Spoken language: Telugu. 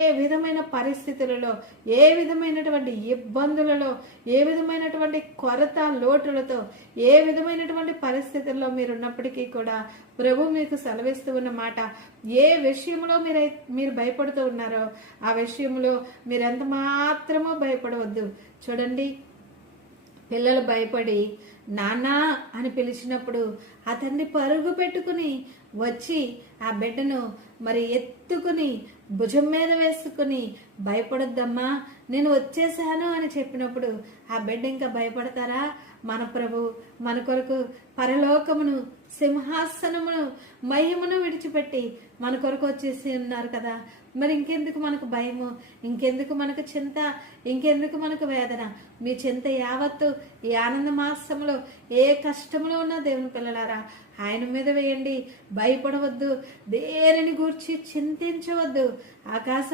ఏ విధమైన పరిస్థితులలో, ఏ విధమైనటువంటి ఇబ్బందులలో, ఏ విధమైనటువంటి కొరత లోటులతో, ఏ విధమైనటువంటి పరిస్థితుల్లో మీరు ఉన్నప్పటికీ కూడా ప్రభు మీకు సెలవిస్తూ ఉన్న మాట, ఏ విషయంలో మీరు భయపడుతూ ఉన్నారో ఆ విషయంలో మీరు ఎంత మాత్రమో భయపడవద్దు. చూడండి, పిల్లలు భయపడి నాన్నా అని పిలిచినప్పుడు అతన్ని పరుగు పెట్టుకుని వచ్చి ఆ బిడ్డను మరి ఎత్తుకుని భుజం మీద వేసుకుని, భయపడొద్దమ్మా నేను వచ్చేసాను అని చెప్పినప్పుడు ఆ బిడ్డ ఇంకా భయపడతారా? మన ప్రభు మన కొరకు పరలోకమును, సింహాసనమును, మహిమను విడిచిపెట్టి మన కొరకు వచ్చేసి ఉన్నారు కదా. మరి ఇంకెందుకు మనకు భయము, ఇంకెందుకు మనకు చింత, ఇంకెందుకు మనకు వేదన? మీ చింత యావత్తు ఈ ఆనంద మాసంలో ఏ కష్టంలో ఉన్న దేవుని పిల్లలారా ఆయన మీద వేయండి. భయపడవద్దు, దేనిని గూర్చి చింతించవద్దు. ఆకాశ